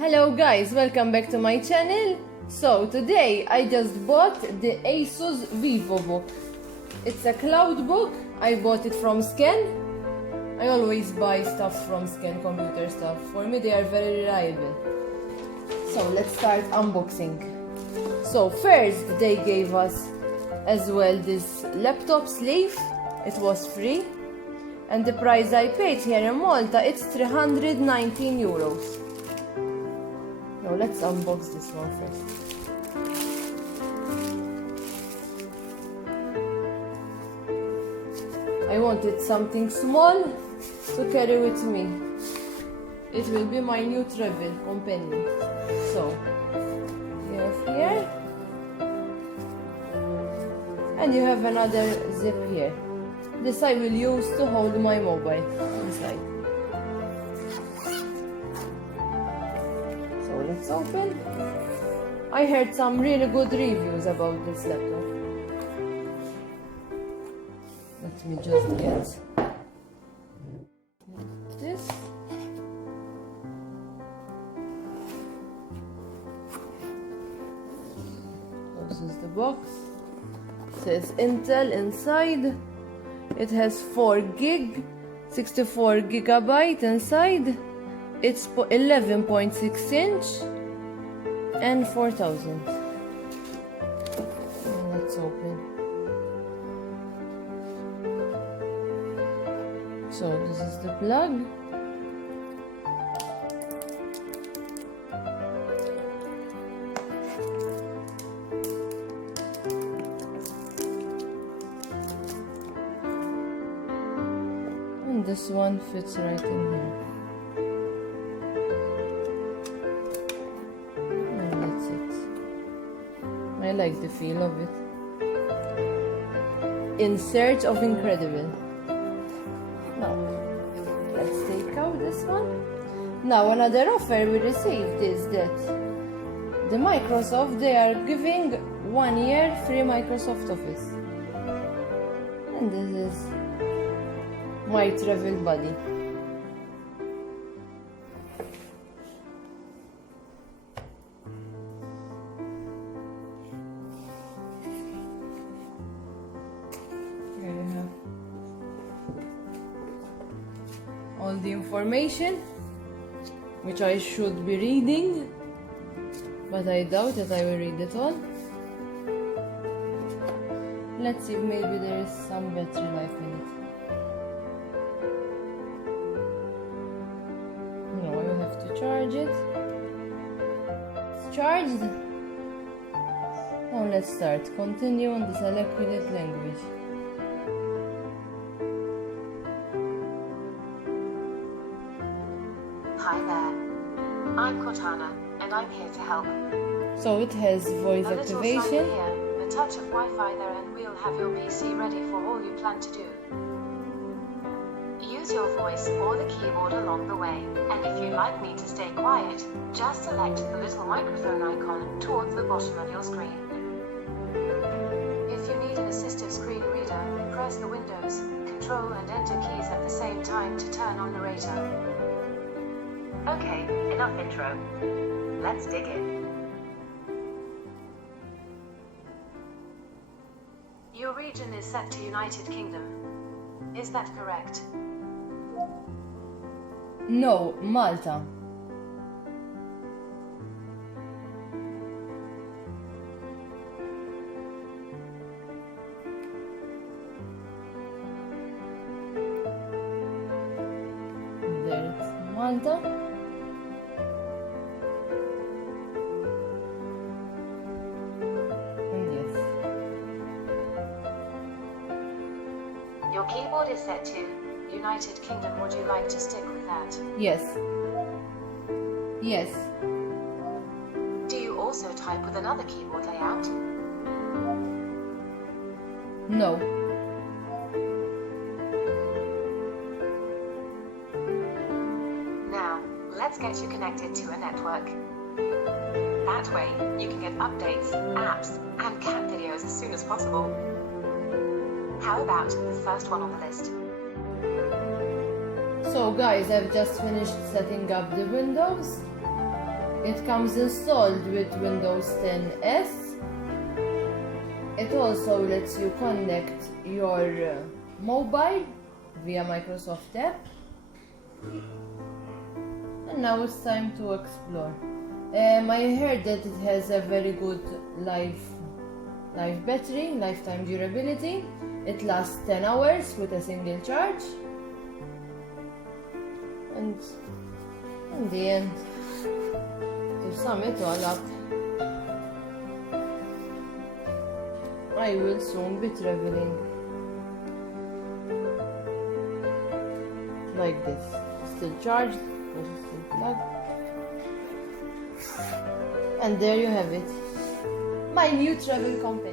Hello guys, welcome back to my channel. So today I just bought the Asus Vivobook. It's a Cloudbook. I bought it from Scan. I always buy stuff from Scan, computer stuff. For me they are very reliable. So let's start unboxing. So first they gave us as well this laptop sleeve. It was free. And the price I paid here in Malta, it's 319 euros. Now let's unbox this one first. I wanted something small to carry with me. It will be my new travel companion. So, you have here. And you have another zip here. This I will use to hold my mobile inside. So let's open. I heard some really good reviews about this laptop. Let me just get this. This is the box. It says Intel inside. It has 4 gig, 64 gigabyte inside. It's 11.6 inch and 4000. Let's open. So this is the plug. And this one fits right in here. I like the feel of it. In search of incredible. Now, let's take out this one. Now, another offer we received is that the Microsoft, they are giving 1 year free Microsoft Office. And this is my travel buddy. All the information which I should be reading, but I doubt that I will read it all. Let's see if maybe there is some battery life in it. No, you have to charge it. It's charged. Now let's start. Continue on the selected language. Hi there, I'm Cortana, and I'm here to help. So it has voice A activation. little sign here, a touch of Wi-Fi there, and we'll have your PC ready for all you plan to do. Use your voice or the keyboard along the way, and if you'd like me to stay quiet, just select the little microphone icon towards the bottom of your screen. If you need an assistive screen reader, press the Windows, Control and Enter keys at the same time to turn on narrator. Okay, enough intro. Let's dig in. Your region is set to United Kingdom. Is that correct? No, Malta. There it's Malta. Your keyboard is set to United Kingdom. Would you like to stick with that? Yes. Yes. Do you also type with another keyboard layout? No. Now, let's get you connected to a network. That way, you can get updates, apps, and cat videos as soon as possible. How about the first one on the list? So guys, I've just finished setting up the windows. It comes installed with Windows 10s. It also lets you connect your mobile via Microsoft app. And now it's time to explore. I heard that it has a very good lifetime durability. It lasts 10 hours with a single charge. And in the end, to sum it all up, I will soon be traveling like this. Still charged, but it's still plugged. And there you have it, my new travel companion.